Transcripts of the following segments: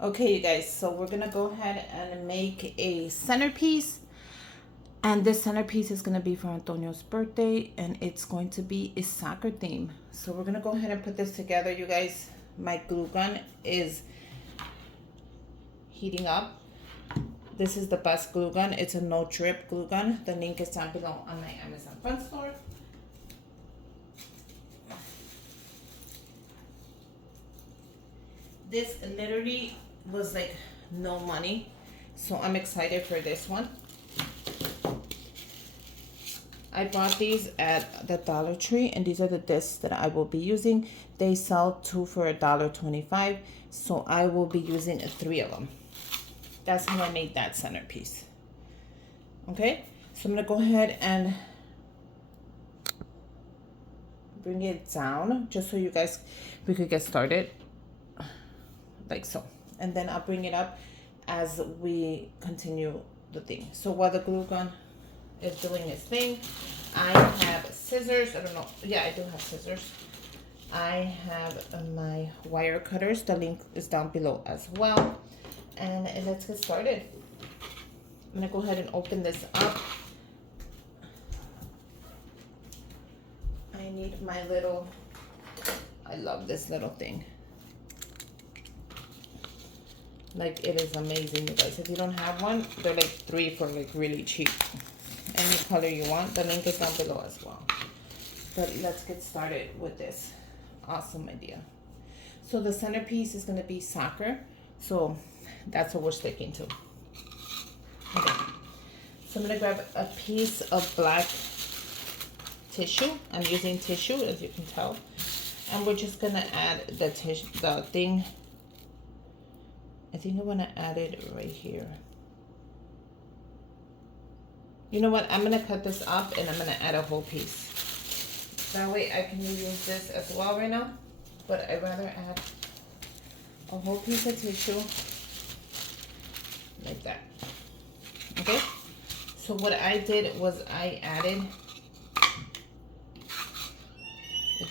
Okay, you guys, so we're gonna go ahead and make a centerpiece. And this centerpiece is gonna be for Antonio's birthday, and it's going to be a soccer theme. So we're gonna go ahead and put this together, you guys. My glue gun is heating up. This is the best glue gun. It's a no drip glue gun. The link is down below on my Amazon front store. This literally was like no money, so I'm excited for this one. I bought these at the Dollar Tree, and these are the discs that I will be using. They sell 2 for $1.25, so I will be using 3 of them. That's how I made that centerpiece. Okay, so I'm gonna go ahead and bring it down just so you guys, we could get started like so. And then I'll bring it up as we continue the thing. So while the glue gun is doing its thing, I have scissors. I don't know. Yeah, I do have scissors. I have my wire cutters. The link is down below as well. And let's get started. I'm gonna go ahead and open this up. I need my little, I love this little thing. Like, it is amazing, you guys. If you don't have one, they're like 3 for like really cheap. Any color you want, the link is down below as well. But let's get started with this awesome idea. So the centerpiece is going to be soccer, so that's what we're sticking to. Okay, so I'm going to grab a piece of black tissue. I'm using tissue, as you can tell, and we're just going to add the thing. I think I want to add it right here. You know what? I'm going to cut this up and I'm going to add a whole piece. That way I can use this as well right now. But I'd rather add a whole piece of tissue. Like that. Okay? So what I did was I added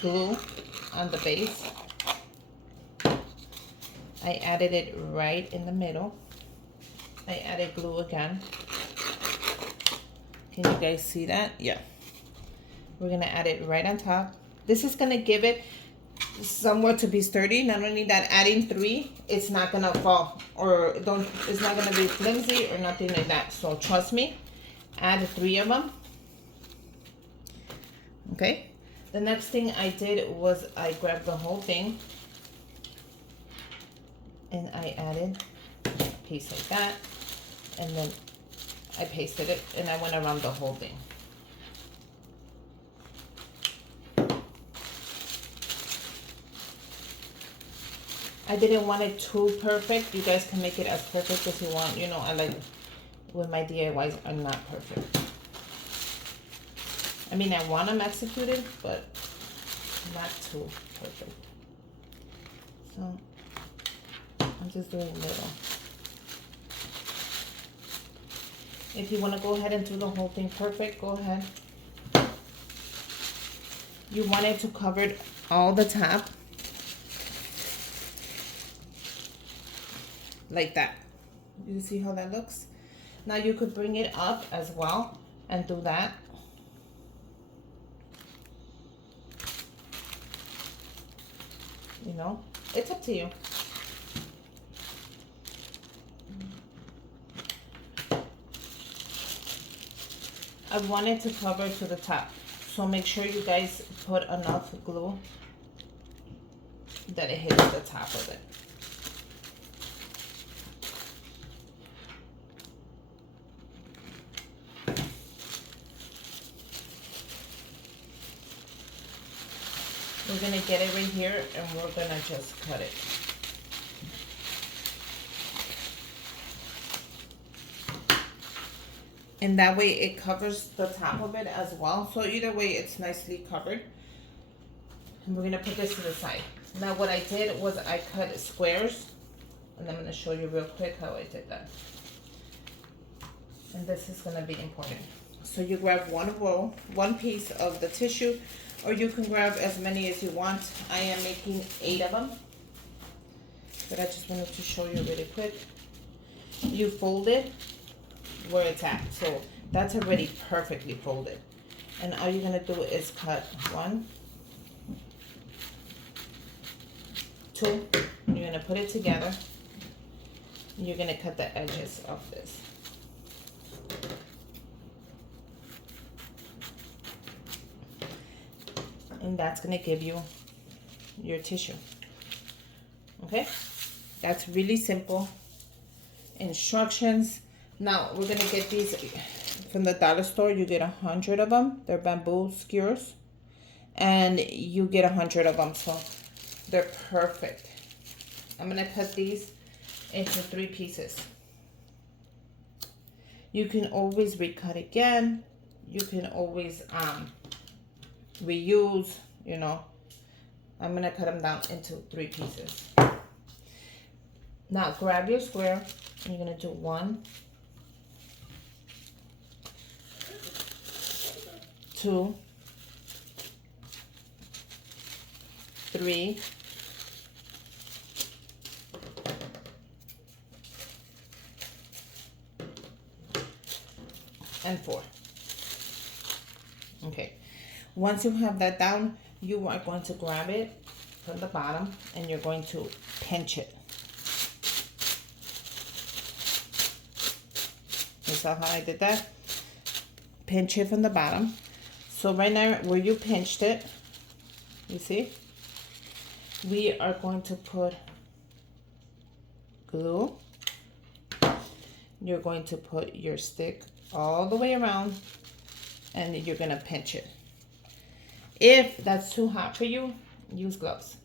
glue on the base. I added it right in the middle. I added glue again. Can you guys see that? Yeah. We're gonna add it right on top. This is gonna give it somewhat to be sturdy. Not only that, adding 3, it's not gonna fall or it's not gonna be flimsy or nothing like that. So trust me, add 3 of them. Okay. The next thing I did was I grabbed the whole thing and I added a piece like that, and then I pasted it and I went around the whole thing. I didn't want it too perfect. You guys can make it as perfect as you want. You know, I like when my DIYs are not perfect. I mean, I want them executed, but not too perfect. So I'm just doing a little. If you want to go ahead and do the whole thing perfect, go ahead. You want it to cover all the top. Like that. You see how that looks? Now you could bring it up as well and do that. You know, it's up to you. I want it to cover to the top, so make sure you guys put enough glue that it hits the top of it. We're gonna get it right here and we're gonna just cut it. And that way it covers the top of it as well. So either way, it's nicely covered. And we're gonna put this to the side. Now what I did was I cut squares, and I'm gonna show you real quick how I did that. And this is gonna be important. So you grab one piece of the tissue, or you can grab as many as you want. I am making 8 of them. but I just wanted to show you really quick. You fold it where it's at, so that's already perfectly folded. And all you're gonna do is cut 1, 2. You're gonna put it together. You're gonna cut the edges of this. And that's gonna give you your tissue. Okay, that's really simple instructions. Now we're gonna get these from the dollar store. You get 100 of them. They're bamboo skewers, and you get 100 of them, so they're perfect. I'm gonna cut these into 3 pieces. You can always recut again. You can always reuse, you know. I'm gonna cut them down into 3 pieces. Now grab your square and you're gonna do 1, 2, 3, and 4. Okay, once you have that down, you are going to grab it from the bottom and you're going to pinch it. You saw how I did that? Pinch it from the bottom. So right now where you pinched it, you see, we are going to put glue. You're going to put your stick all the way around and you're gonna pinch it. If that's too hot for you, use gloves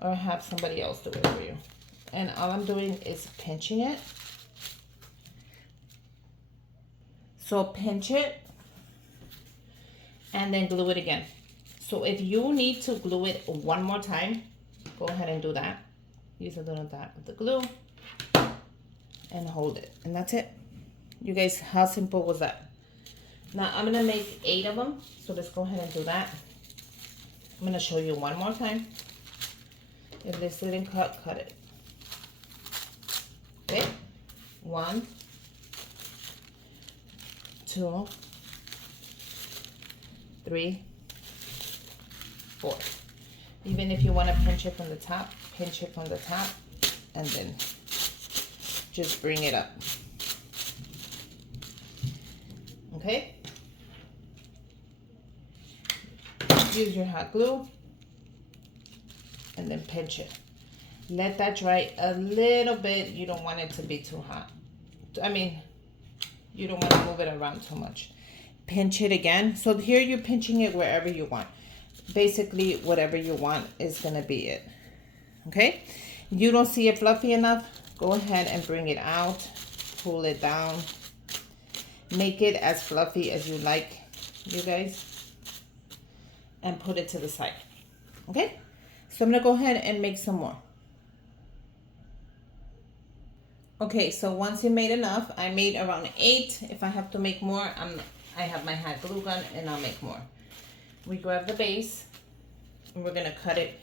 or have somebody else do it for you. And all I'm doing is pinching it. So pinch it and then glue it again. So if you need to glue it one more time, go ahead and do that. Use a little dot of the glue and hold it. And that's it. You guys, how simple was that? Now I'm gonna make 8 of them. So let's go ahead and do that. I'm gonna show you one more time. If this didn't cut, cut it. Okay, 1, 2, 3, 4. Even if you want to pinch it from the top, pinch it from the top, and then just bring it up. Okay? Use your hot glue and then pinch it. Let that dry a little bit. You don't want it to be too hot. I mean, you don't want to move it around too much. Pinch it again. So here you're pinching it wherever you want. Basically, whatever you want is going to be it. Okay? You don't see it fluffy enough, go ahead and bring it out. Pull it down. Make it as fluffy as you like, you guys. And put it to the side. Okay? So I'm going to go ahead and make some more. Okay, so once you made enough, I made around 8. If I have to make more, I have my hot glue gun and I'll make more. We grab the base and we're gonna cut it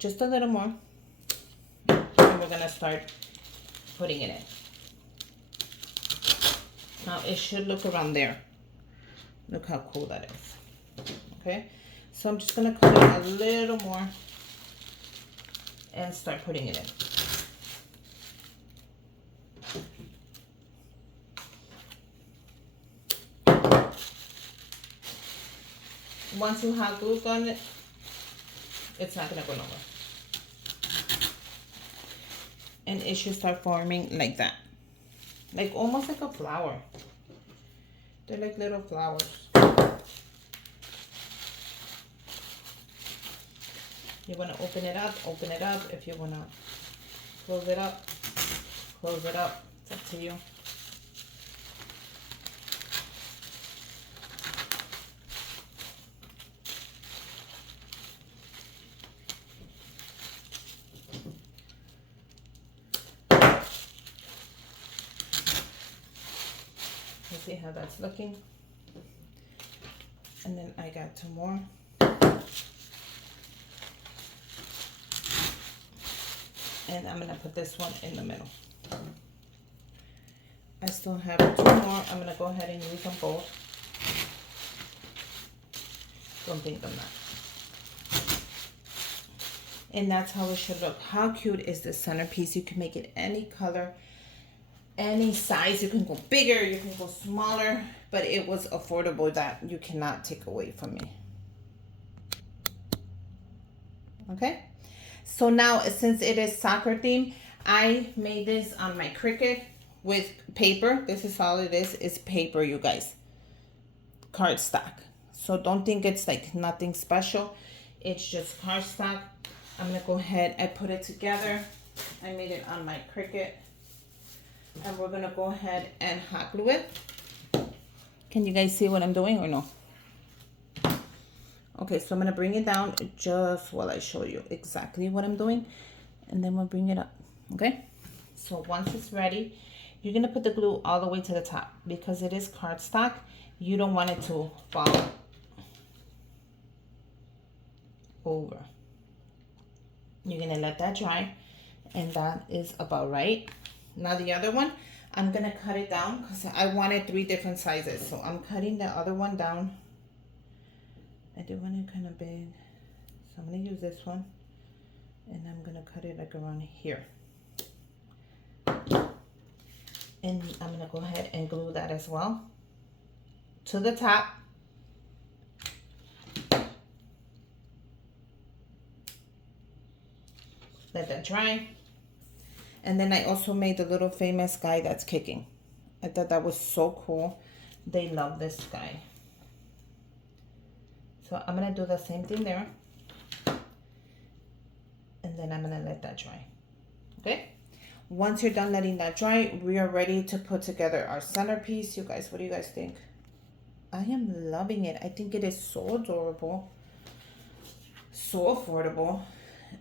just a little more. And we're gonna start putting it in. Now it should look around there. Look how cool that is. Okay, so I'm just gonna cut it a little more and start putting it in. Once you have glue on it, it's not gonna go nowhere. And it should start forming like that. Like almost like a flower. They're like little flowers. You wanna open it up. If you wanna close it up, close it up. It's up to you. See how that's looking. And then I got 2 more. And I'm gonna put this one in the middle. I still have 2 more. I'm gonna go ahead and use them both. Don't think I'm not. And that's how it should look. How cute is this centerpiece? You can make it any color, any size. You can go bigger, you can go smaller, but it was affordable that you cannot take away from me. Okay, so now since it is soccer theme, I made this on my Cricut with paper. This is all it is paper, you guys. Cardstock. So don't think it's like nothing special. It's just cardstock. I'm gonna go ahead and put it together. I made it on my Cricut. And we're gonna go ahead and hot glue it. Can you guys see what I'm doing or no? Okay, so I'm gonna bring it down just while I show you exactly what I'm doing. And then we'll bring it up, okay? So once it's ready, you're gonna put the glue all the way to the top. Because it is cardstock, you don't want it to fall over. You're gonna let that dry, and that is about right. Now the other one, I'm gonna cut it down because I wanted 3 different sizes. So I'm cutting the other one down. I do want it kind of big, so I'm gonna use this one, and I'm gonna cut it like around here. And I'm gonna go ahead and glue that as well to the top. Let that dry. And then I also made the little famous guy that's kicking. I thought that was so cool. They love this guy. So I'm gonna do the same thing there. And then I'm gonna let that dry. Okay? Once you're done letting that dry, we are ready to put together our centerpiece. You guys, what do you guys think? I am loving it. I think it is so adorable. So affordable.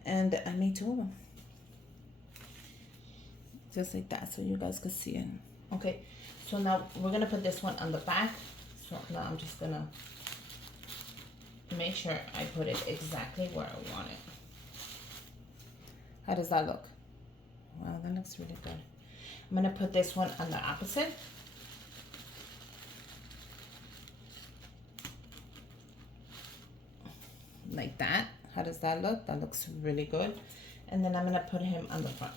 And I made 2 of them. Just like that, so you guys can see it. Okay, so now we're gonna put this one on the back. So now I'm just gonna make sure I put it exactly where I want it. How does that look? Wow, that looks really good. I'm gonna put this one on the opposite. Like that. How does that look? That looks really good. And then I'm gonna put him on the front.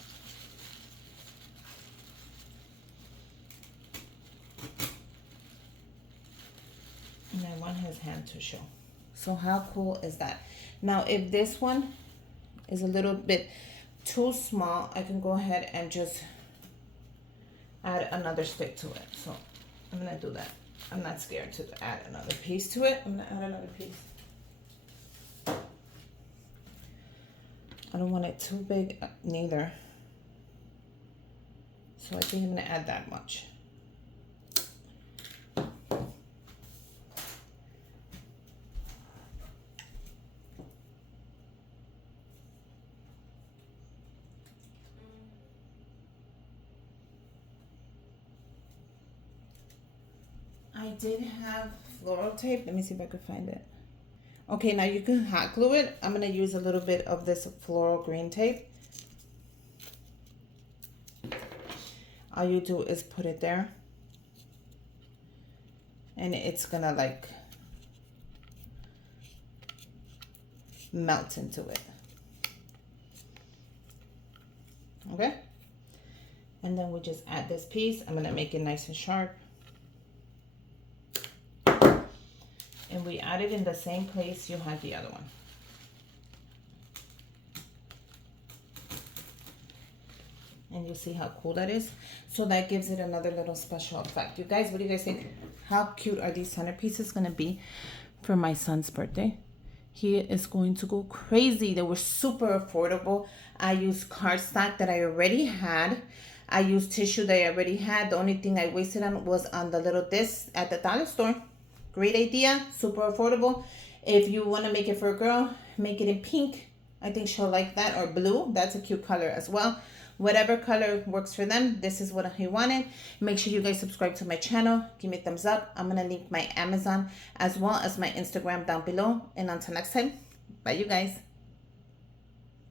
And I want his hand to show. So how cool is that? Now, if this one is a little bit too small, I can go ahead and just add another stick to it. So I'm gonna do that. I'm not scared to add another piece to it. I'm gonna add another piece. I don't want it too big neither. So I think I'm gonna add that much. I did have floral tape. Let me see if I could find it. Okay, now you can hot glue it. I'm gonna use a little bit of this floral green tape. All you do is put it there. And it's gonna like melt into it. Okay? And then we just add this piece. I'm gonna make it nice and sharp. And we add it in the same place you had the other one. And you see how cool that is? So that gives it another little special effect. You guys, what do you guys think? How cute are these centerpieces gonna be for my son's birthday? He is going to go crazy. They were super affordable. I used cardstock that I already had. I used tissue that I already had. The only thing I wasted on was on the little disc at the dollar store. Great idea, super affordable. If you want to make it for a girl, make it in pink. I think she'll like that, or blue. That's a cute color as well. Whatever color works for them, this is what he wanted. Make sure you guys subscribe to my channel. Give me a thumbs up. I'm going to link my Amazon as well as my Instagram down below. And until next time, bye you guys.